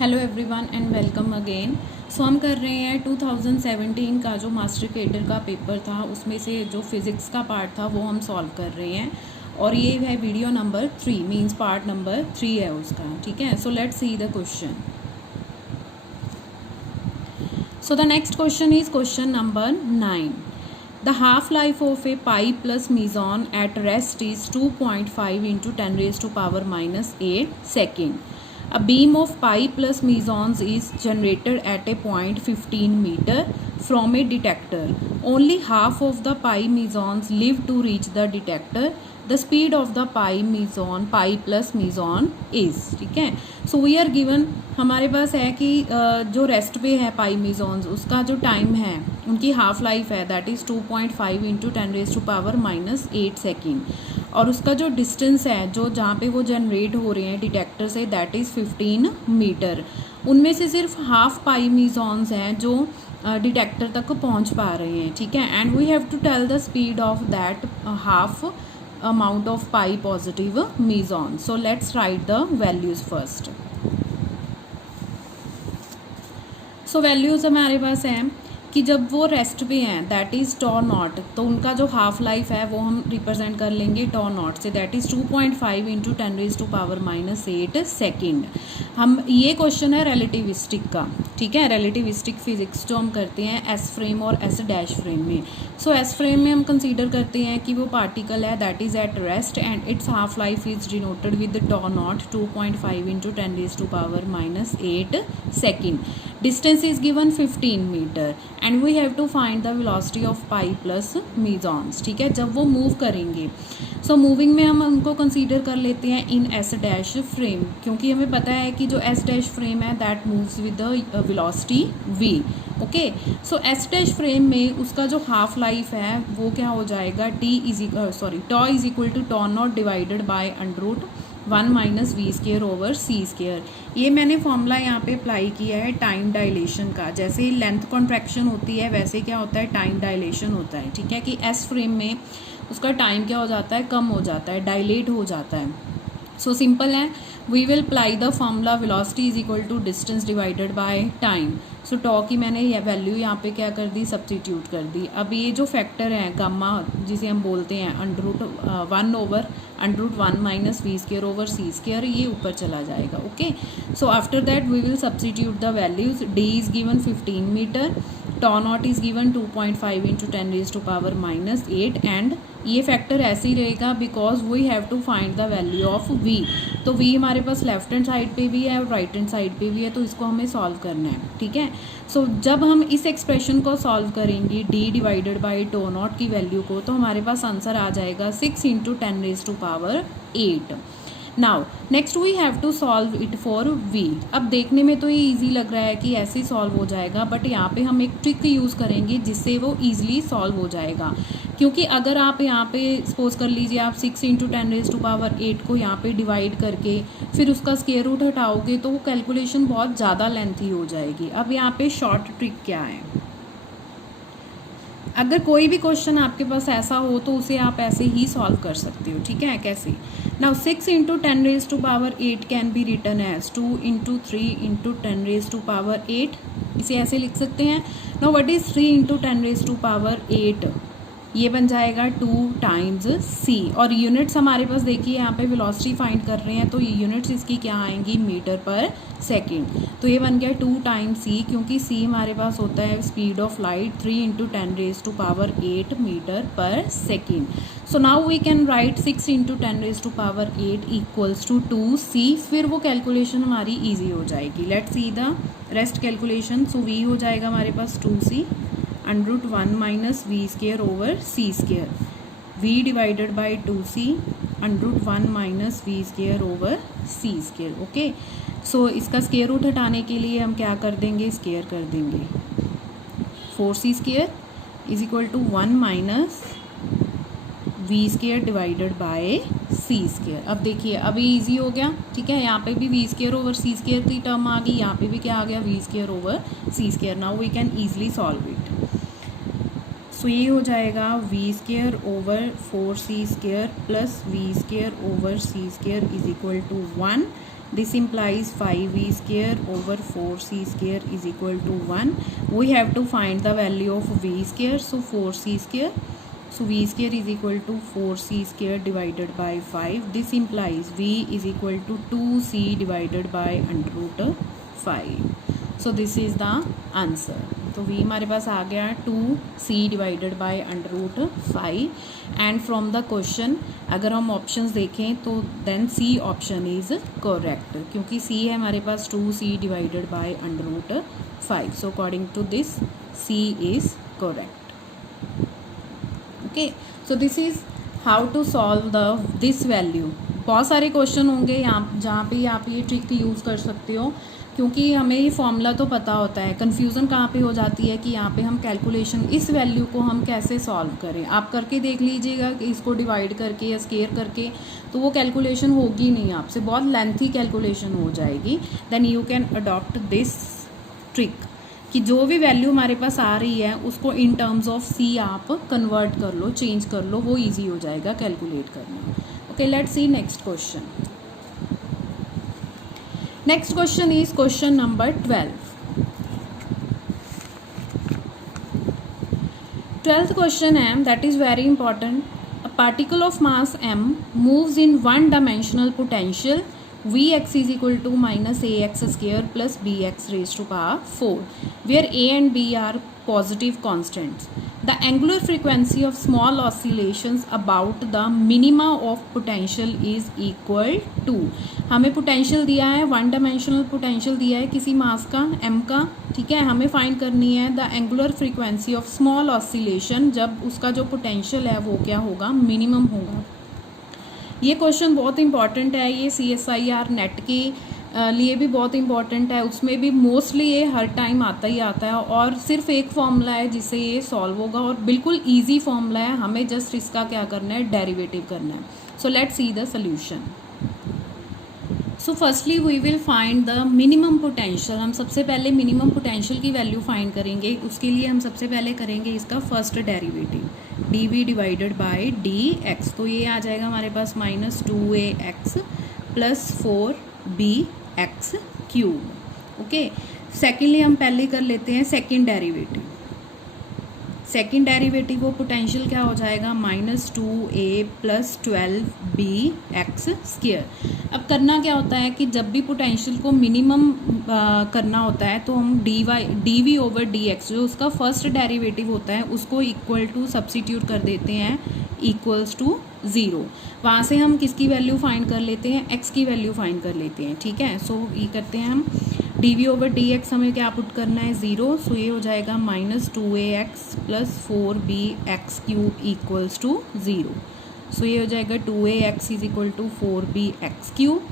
Hello everyone and welcome again. So हम कर रहे हैं 2017 का जो मास्टर केडर का पेपर था उसमें से जो फिज़िक्स का पार्ट था वो हम सॉल्व कर रहे हैं और ये है video number 3 means part number 3 है उसका। ठीक है, so let's see the question. So the next question is question number 9। The half-life of a pi plus meson at rest is 2.5 into 10 raised to power minus 8 second. A beam of pi plus mesons is generated at a point 15 meter from a detector. Only half of the pi mesons live to reach the detector. The speed of the pi plus meson is, ठीक है। So we are given, हमारे पास है कि जो rest पे है पाई मेसॉन्स उसका जो टाइम है उनकी हाफ लाइफ है that is 2.5 into 10 raise to power minus 8 second और उसका जो डिस्टेंस है जो जहाँ पे वो जनरेट हो रहे हैं डिटेक्टर से दैट इज़ 15 मीटर। उनमें से सिर्फ हाफ पाई मेसॉन्स हैं जो डिटेक्टर तक पहुँच पा रहे हैं। ठीक है, and we have to tell the speed of that half amount of pi positive meson. So let's write the values first. So values हमारे पास हैं कि जब वो रेस्ट पे हैं दैट इज़ टॉ नॉट, तो उनका जो हाफ लाइफ है वो हम रिप्रेजेंट कर लेंगे टॉ नॉट से that is 2.5 into 10 raise to power minus 8 second. हम ये क्वेश्चन है रिलेटिविस्टिक का, ठीक है, रिलेटिविस्टिक फिजिक्स जो हम करते हैं एस फ्रेम और एस डैश फ्रेम में। सो एस फ्रेम में हम कंसीडर करते हैं कि वो पार्टिकल है that is at rest and its half life is denoted with tau naught 2.5 into 10 raise to power minus 8 second. Distance is given 15 metre and we have to find the velocity of pi plus mesons. ठीक है, जब वो move करेंगे so moving में हम उनको consider कर लेते हैं इन एस डैश फ्रेम, क्योंकि हमें पता है कि जो एस डैश फ्रेम है that moves with the velocity v। Okay, so S dash frame में उसका जो हाफ लाइफ है वो क्या हो जाएगा tau is equal to tau naught divided by under root 1 minus we square over C square. ये मैंने फॉर्मूला यहाँ पे अप्लाई किया है टाइम डायलेशन का। जैसे ही लेंथ कॉन्ट्रैक्शन होती है वैसे क्या होता है टाइम डायलेशन होता है। ठीक है, कि एस फ्रेम में उसका टाइम क्या हो जाता है कम हो जाता है, डायलेट हो जाता है। सो सिंपल है, we will apply the formula velocity is equal to distance divided by time. So tau की मैंने ये वैल्यू यहाँ पे क्या कर दी सब्स्टिट्यूट कर दी। अब ये जो फैक्टर है गामा जिसे हम बोलते हैं under root 1 over under root 1 minus we square over C square, ये ऊपर चला जाएगा। Okay, so after that we will substitute the values. D is given 15 metre, tau naught is given 2.5 into 10 raise to power minus 8 and ये factor ऐसे ही रहेगा because we have to find the value of v। तो v हमारे पास left hand side पे भी है और राइट हैंड साइड पे भी है, तो इसको हमें सॉल्व करना है। ठीक है, सो जब हम इस एक्सप्रेशन को सॉल्व करेंगे d divided by tau naught की वैल्यू को, तो हमारे पास आंसर आ जाएगा 6 into 10 raise to power 8। Now next we have to solve it for v। अब देखने में तो ये इजी लग रहा है कि ऐसे सॉल्व हो जाएगा, बट यहाँ पे हम एक ट्रिक यूज़ करेंगे जिससे वो ईजिली सॉल्व हो जाएगा। क्योंकि अगर आप यहाँ पे सपोज कर लीजिए आप 6 इंटू 10 रेज टू पावर 8 को यहाँ पे डिवाइड करके फिर उसका स्क्वायर रूट हटाओगे तो वो कैलकुलेशन बहुत ज़्यादा लेंथी हो जाएगी। अब यहाँ पे शॉर्ट ट्रिक क्या है, अगर कोई भी क्वेश्चन आपके पास ऐसा हो तो उसे आप ऐसे ही सॉल्व कर सकते हो। ठीक है, कैसे? Now 6 into 10 raise to power 8 can be written as 2 into 3 into 10 raise to power 8, इसे ऐसे लिख सकते हैं। Now what is 3 into 10 raise to power 8, ये बन जाएगा 2 टाइम्स c। और यूनिट्स हमारे पास देखिए यहाँ पे वेलोसिटी फाइंड कर रहे हैं तो ये यूनिट्स इसकी क्या आएंगी मीटर पर सेकेंड। तो ये बन गया 2 टाइम्स c, क्योंकि c हमारे पास होता है speed of light 3 into 10 raise to power 8 metre per second. So now we can write 6 into 10 raise to power 8 equals to 2c। फिर वो कैलकुलेशन हमारी ईजी हो जाएगी। Let's see the rest calculation. So v हो जाएगा हमारे पास 2c under root 1 minus we square over C square, v divided by 2c under root 1 minus we square over C square. Okay, सो इसका square root हटाने के लिए हम क्या कर देंगे स्केयर कर देंगे 4c square is equal to 1 minus we square divided by c square. अब देखिए अभी इजी हो गया। ठीक है, यहाँ पे भी वी स्केयर ओवर सी स्केयर की टर्म आ गई, यहाँ पे भी क्या आ गया V square over C square. Now we can easily solve it. So ये हो जाएगा V square over 4c square plus V square over C square is equal to 1। This implies 5v square over 4c square is equal to 1. We have to find the value of v square, so 4c square. So v square is equal to 4c square divided by 5. This implies v is equal to 2c divided by under root 5. So this is the answer. तो v हमारे पास आ गया 2c divided by under root 5. And from the question अगर हम options देखें तो then c option is correct, क्योंकि c है हमारे पास 2c divided by under root 5. So according to this c is correct. Okay, so this is how to solve this value. बहुत सारे क्वेश्चन होंगे यहाँ जहाँ पे आप ये ट्रिक यूज़ कर सकते हो, क्योंकि हमें ये फॉर्मूला तो पता होता है. कन्फ्यूज़न कहाँ पे हो जाती है कि यहाँ पे हम कैलकुलेशन इस वैल्यू को हम कैसे सॉल्व करें. आप करके देख लीजिएगा कि इसको डिवाइड करके या स्केयर करके, तो वो कैलकुलेशन होगी नहीं आपसे, बहुत लेंथी कैलकुलेशन हो जाएगी. Then you can adopt this trick कि जो भी वैल्यू हमारे पास आ रही है उसको इन टर्म्स ऑफ सी आप कन्वर्ट कर लो, चेंज कर लो, वो ईजी हो जाएगा कैलकुलेट करना. Okay, let's see next question. Next question is question number 12. 12th question है, that is very important. A particle of mass m moves in one dimensional potential Vx is equal to minus ax square plus bx raised to power 4, where a and b are positive constants. The angular frequency of small oscillations about the minima of potential is equal to. हमें potential दिया है, one dimensional potential दिया है किसी मास का m का, ठीक है. हमें फाइंड करनी है the angular frequency of small oscillation, जब उसका जो पोटेंशियल है वो क्या होगा, मिनिमम होगा. ये क्वेश्चन बहुत इंपॉर्टेंट है, ये CSIR नेट के लिए भी बहुत इंपॉर्टेंट है. उसमें भी मोस्टली ये हर टाइम आता ही आता है, और सिर्फ एक फॉर्मूला है जिससे ये सॉल्व होगा, और बिल्कुल इजी फॉर्मूला है. हमें जस्ट इसका क्या करना है, डेरिवेटिव करना है. So let's see the solution. So firstly we will find the minimum potential. हम सबसे पहले मिनिमम पोटेंशियल की वैल्यू फाइंड करेंगे. उसके लिए हम सबसे पहले करेंगे इसका first derivative, dv divided by dx. तो ये आ जाएगा हमारे पास minus 2ax plus 4bx cube. Okay, secondly हम पहले कर लेते हैं सेकेंड डेरिवेटिव. सेकेंड डेरिवेटिव वो पोटेंशियल क्या हो जाएगा, minus 2a plus 12bx square. अब करना क्या होता है कि जब भी पोटेंशियल को मिनिमम करना होता है तो हम dv ओवर dx जो उसका फर्स्ट डेरिवेटिव होता है उसको इक्वल टू सब्स्टिट्यूट कर देते हैं इक्वल्स टू 0. वहाँ से हम किसकी वैल्यू फाइंड कर लेते हैं, x की वैल्यू फाइंड कर लेते हैं, ठीक है. सो ये करते हैं हम, dv ओवर dx हमें क्या पुट करना है, 0. सो ये हो जाएगा minus 2ax plus 4bx cube equals to 0. So ये हो जाएगा 2ax is equal to 4bx cube.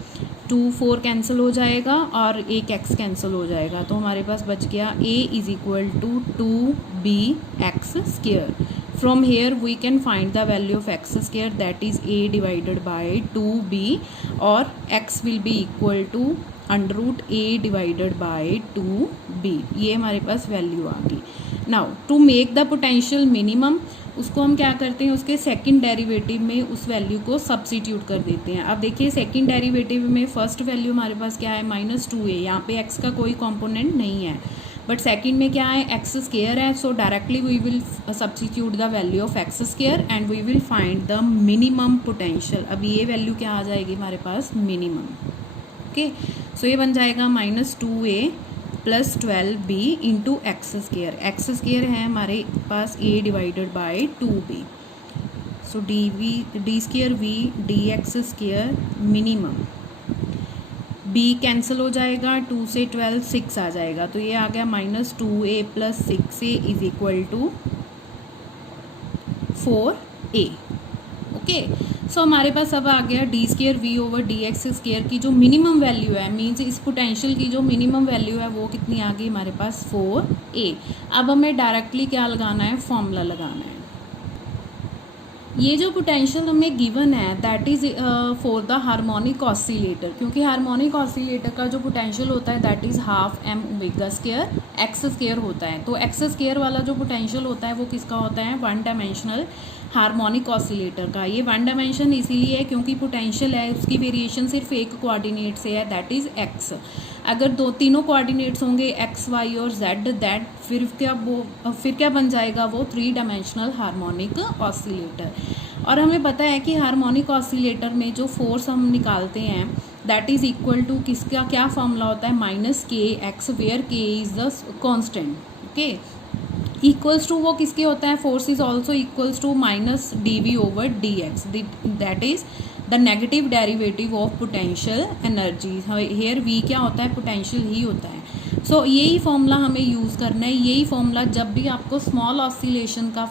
2 4 cancel हो जाएगा और एक x कैंसिल हो जाएगा, तो हमारे पास बच गया a is equal to 2bx square. From here we can find the value of x square, that is a divided by 2b, और x will be equal to under root a divided by 2b. ये हमारे पास value आ गई. Now to make the potential minimum, उसको हम क्या करते हैं, उसके सेकंड डेरिवेटिव में उस वैल्यू को सब्स्टिट्यूट कर देते हैं. अब देखिए सेकंड डेरिवेटिव में फर्स्ट वैल्यू हमारे पास क्या है, माइनस 2a. यहाँ पे x का कोई कॉम्पोनेंट नहीं है, बट सेकंड में क्या है, एक्स स्क्वायर है. So directly we will substitute the value of x square and we will find the minimum potential. अब ये वैल्यू क्या आ जाएगी हमारे पास, मिनिमम. ओके, सो ये बन जाएगा minus 2a plus 12b into x square. X square है हमारे पास a divided by 2b. So D square v D x square minimum. b cancel हो जाएगा, 2 से 12 6 आ जाएगा, तो ये आ गया minus 2a plus 6a is equal to 4a. Okay, so हमारे पास अब आ गया D square we over D x square की जो मिनिमम वैल्यू है, मीन्स इस पोटेंशियल की जो मिनिमम वैल्यू है वो कितनी आ गई हमारे पास, 4a. अब हमें डायरेक्टली क्या लगाना है, फॉर्मूला लगाना है. ये जो पोटेंशियल हमें गिवन है that is for the harmonic oscillator, क्योंकि हार्मोनिक ऑसिलेटर का जो पोटेंशियल होता है that is half m omega square x square होता है. तो एक्स स्क्वायर वाला जो पोटेंशियल होता है वो किसका होता है, वन डायमेंशनल हार्मोनिक ऑसिलेटर का। ये वन डायमेंशन इसीलिए है क्योंकि पोटेंशियल है उसकी वेरिएशन सिर्फ एक कोऑर्डिनेट से है, दैट इज़ एक्स। अगर तीनों कोऑर्डिनेट्स होंगे एक्स वाई और जेड, दैट फिर क्या बन जाएगा, वो 3 डायमेंशनल हार्मोनिक ऑसिलेटर। और हमें पता है कि हार्मोनिक ऑसिलेटर में जो फोर्स हम निकालते हैं दैट इज़ इक्वल टू किसका क्या फॉर्मूला होता है, minus k x, where k is the constant. Okay, equals to वो किसके होता है, force is also equals to minus d v over D x, that is the negative derivative of potential energy. Here we क्या होता है, potential ही होता है। सो यही फॉर्मूला हमें यूज़ करना है। यही फॉर्मूला जब भी आपको स्मॉल ऑसिलेशन का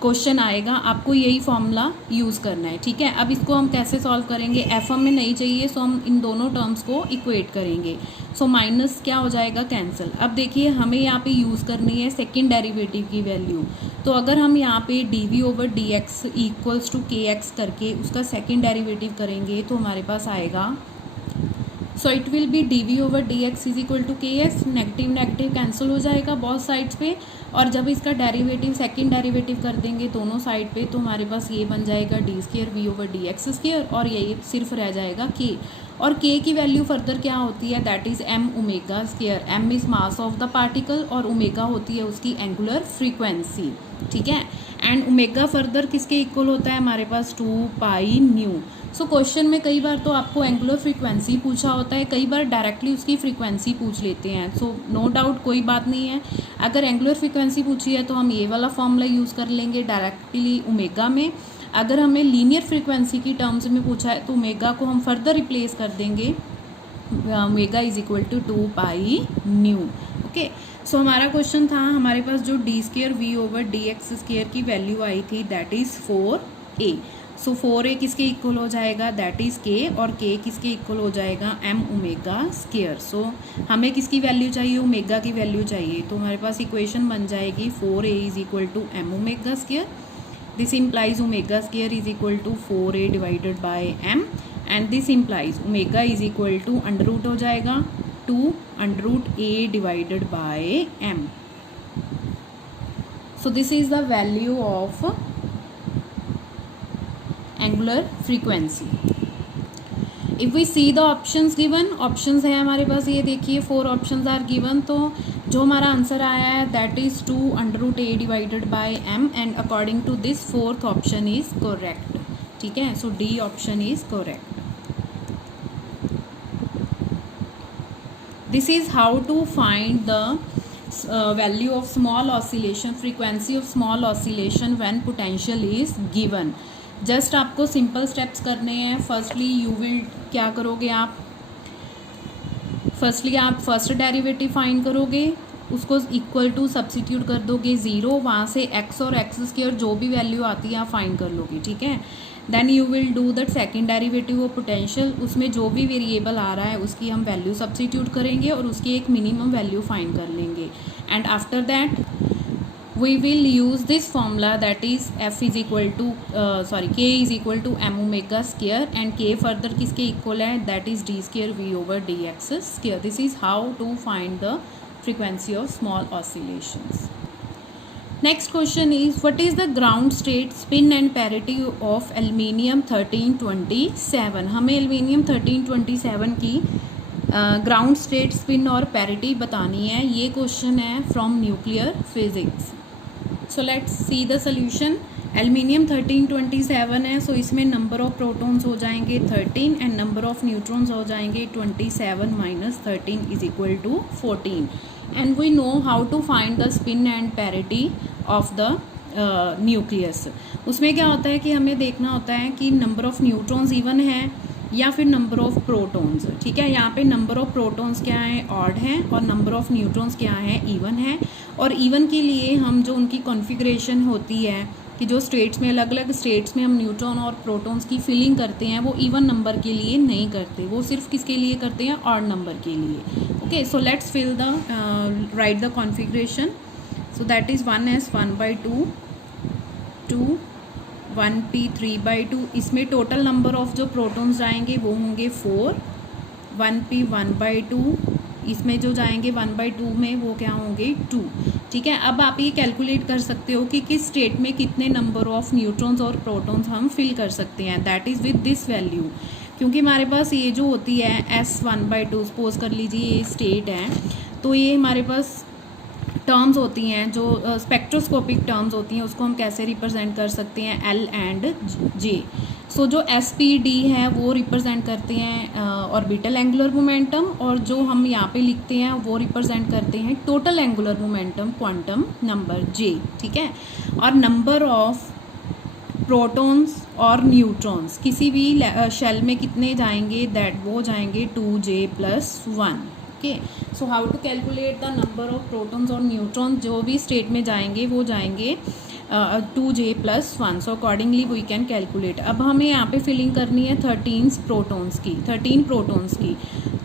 क्वेश्चन आएगा आपको यही फॉर्मूला यूज़ करना है, ठीक है। अब इसको हम कैसे सॉल्व करेंगे, एफ हमें नहीं चाहिए सो हम इन दोनों टर्म्स को इक्वेट करेंगे। सो माइनस क्या हो जाएगा, कैंसिल। अब देखिए हमें यहाँ पे यूज़ करनी है सेकेंड डेरिवेटिव की वैल्यू। तो अगर हम यहाँ पे d v over D x equals to k x करके उसका सेकेंड डेरिवेटिव करेंगे तो हमारे पास आएगा, so it will be d v over D x is equal to k x. Negative negative cancel हो जाएगा बहुत साइड्स पे, और जब इसका डेरिवेटिव सेकंड डेरिवेटिव कर देंगे दोनों साइड पे तो हमारे पास ये बन जाएगा d square we over D x square, और ये सिर्फ रह जाएगा के। और के की वैल्यू फर्दर क्या होती है, that is m omega square. M is mass of the particle और ओमेगा होती है उसकी एंगुलर फ्रीक्वेंसी, ठीक है। एंड ओमेगा फर्दर किसके इक्वल होता है, हमारे पास 2 पाई न्यू। सो क्वेश्चन में कई बार तो आपको एंगुलर फ्रीक्वेंसी पूछा होता है, कई बार डायरेक्टली उसकी फ्रीक्वेंसी पूछ लेते हैं। सो नो डाउट कोई बात नहीं है, अगर एंगुलर फ्रीक्वेंसी पूछी है तो हम ये वाला फॉर्मूला यूज़ कर लेंगे डायरेक्टली ओमेगा में। अगर हमें लीनियर फ्रीक्वेंसी की टर्म्स में पूछा है तो ओमेगा को हम फर्दर रिप्लेस कर देंगे, omega is equal to 2 pi nu. Okay, so हमारा क्वेश्चन था, हमारे पास जो D square we over D x square की वैल्यू आई थी that is 4a। So 4a किसके इक्वल हो जाएगा, दैट इज़ के, और के किसके इक्वल हो जाएगा, एम ओमेगा स्क्वायर। सो हमें किसकी वैल्यू चाहिए, ओमेगा की वैल्यू चाहिए, तो हमारे पास इक्वेशन बन जाएगी 4a is equal to m omega square. This implies omega square is equal to 4a divided by m, and this implies omega is equal to under root हो जाएगा 2 under root a divided by m. So this is the value of angular frequency. If we see the options given, options है हमारे पास, ये देखिए 4 options are given. तो जो हमारा answer आया है that is 2 under root a divided by m, and according to this 4th option is correct, ठीक है। So D option is correct. This is how to find the value of small oscillation, frequency of small oscillation when potential is given. Just आपको simple steps करने हैं। Firstly you will क्या करोगे आप, firstly आप first derivative find करोगे, उसको equal to substitute कर दोगे 0, वहाँ से x और x स्क्वायर जो भी वैल्यू आती है आप फाइंड कर लोगे, ठीक है। Then you will do that second derivative of potential, उसमें जो भी वेरिएबल आ रहा है उसकी हम वैल्यू सब्सिट्यूट करेंगे और उसकी एक मिनिमम वैल्यू फाइंड कर लेंगे। And after that we will use this formula, that is f is equal to k is equal to m omega square, and k further किसके equal है, that is d square v over dx square. This is how to find the frequency of small oscillations. Next question is, what is the ground state spin and parity of aluminium 1327? हमें aluminium 1327 की ground state spin और parity बतानी है। ये question है from nuclear physics. So let's see the solution. Aluminium 1327 है, सो इसमें number of protons हो जाएंगे 13 एंड नंबर ऑफ न्यूट्रॉन्स हो जाएंगे 27 minus 13 is equal to 14। And we know how to find the spin and parity of the nucleus. उसमें क्या होता है कि हमें देखना होता है कि नंबर ऑफ न्यूट्रॉन्स इवन है या फिर नंबर ऑफ प्रोटॉन्स, ठीक है। यहाँ पे नंबर ऑफ प्रोटॉन्स क्या है, ऑड है, और नंबर ऑफ न्यूट्रॉन्स क्या है, इवन है। और इवन के लिए हम जो उनकी कॉन्फ़िगरेशन होती है कि जो स्टेट्स में अलग अलग स्टेट्स में हम न्यूट्रॉन और प्रोटॉन्स की फिलिंग करते हैं वो इवन नंबर के लिए नहीं करते, वो सिर्फ किसके लिए करते हैं, ऑड नंबर के लिए। Okay, so let's fill the right the configuration. So that is 1s 1/2 2 1p 3/2। इसमें टोटल नंबर ऑफ जो प्रोटॉन्स आएंगे वो होंगे 4, 1p 1/2 इसमें जो जाएंगे 1/2 में वो क्या होंगे 2। ठीक है, अब आप ये कैलकुलेट कर सकते हो कि किस स्टेट में कितने नंबर ऑफ न्यूट्रॉन्स और प्रोटॉन्स हम फिल कर सकते हैं, that is with this value. क्योंकि हमारे पास ये जो होती है S1/2, सपोज कर लीजिए ये स्टेट है, तो ये हमारे पास टर्म्स होती हैं जो स्पेक्ट्रोस्कोपिक टर्म्स होती हैं, उसको हम कैसे रिप्रेजेंट कर सकते हैं, L एंड J। सो जो SPD है वो रिप्रेजेंट करते हैं ऑर्बिटल एंगुलर मोमेंटम, और जो हम यहाँ पे लिखते हैं वो रिप्रेजेंट करते हैं total angular momentum quantum number J। ठीक है, और नंबर ऑफ प्रोटॉन्स और न्यूट्रॉन्स किसी भी शेल में कितने जाएंगे, दैट वो जाएंगे 2J+1। Okay, so how to calculate the number of protons और न्यूट्रॉन्स, जो भी स्टेट में जाएंगे वो जाएंगे 2J+1। So accordingly we can calculate. अब हमें यहाँ पे फिलिंग करनी है 13 प्रोटॉन्स की,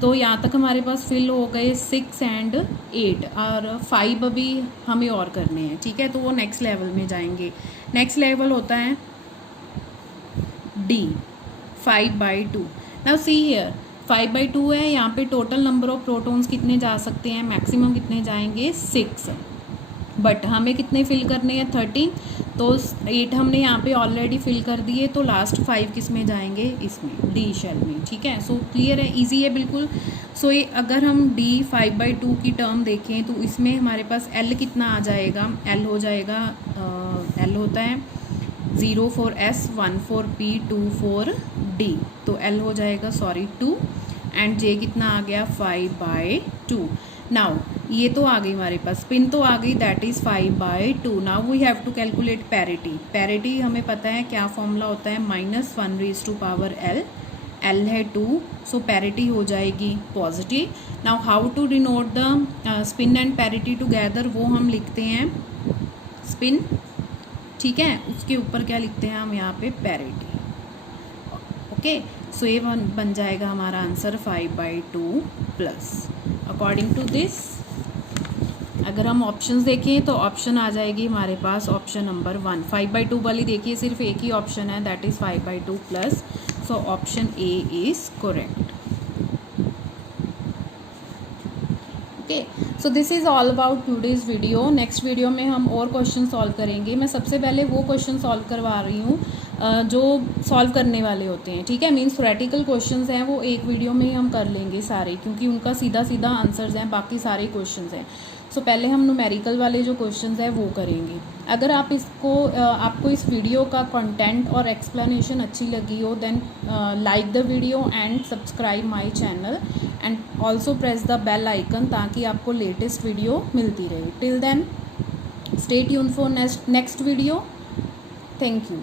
तो यहाँ तक हमारे पास फिल हो गए 6 and 8, और 5 अभी हमें और करने हैं। ठीक है, तो वो नेक्स्ट लेवल में जाएंगे। नेक्स्ट लेवल होता है D, 5/2। नाउ सी हियर 5/2 है, यहाँ पे टोटल नंबर ऑफ प्रोटॉन्स कितने जा सकते हैं, मैक्सिमम कितने जाएंगे 6, बट हमें कितने फिल करने हैं 13, तो 8 हमने यहाँ पे ऑलरेडी फिल कर दिए, तो लास्ट 5 किस में जाएंगे, इसमें D शेल में। ठीक है, सो क्लियर है, इजी है बिल्कुल। सो ये अगर हम D 5/2 की टर्म देखें तो इसमें हमारे पास L कितना आ जाएगा, L हो जाएगा L होता है 0 for S, 1 for P, 2 for D, तो L हो जाएगा 2, एंड J कितना आ गया 5/2। नाउ ये तो आ गई हमारे पास, स्पिन तो आ गई, that is 5/2। Now we have to calculate parity हमें पता है क्या फॉर्मूला होता है, -1⁻L, L है 2, सो पैरिटी हो जाएगी positive. Now how to denote the spin and parity together, वो हम लिखते हैं स्पिन। ठीक है, उसके ऊपर क्या लिखते हैं हम यहाँ पे पैरिटी। ओके, सो ये बन जाएगा हमारा answer 5/2 plus. According to this अगर हम ऑप्शंस देखें तो ऑप्शन आ जाएगी हमारे पास ऑप्शन नंबर 1। 5/2 वाली देखिए सिर्फ एक ही ऑप्शन है, that is 5/2 plus, so option A is correct. Okay, so this is all about today's video. Next video में हम और क्वेश्चन सॉल्व करेंगे। मैं सबसे पहले वो क्वेश्चन सॉल्व करवा रही हूँ जो सॉल्व करने वाले होते हैं। ठीक है, मीन्स थ्योरेटिकल क्वेश्चंस हैं वो एक वीडियो में ही हम कर लेंगे सारे, क्योंकि उनका सीधा सीधा आंसर्स हैं, बाकी सारे क्वेश्चंस हैं। सो पहले हम न्यूमेरिकल वाले जो क्वेश्चंस हैं वो करेंगे। अगर आप आपको इस वीडियो का कंटेंट और एक्सप्लेनेशन अच्छी लगी हो, then like the video and subscribe my channel and also press the bell icon, ताकि आपको लेटेस्ट वीडियो मिलती रहे। Till then stay tuned for next video. Thank you.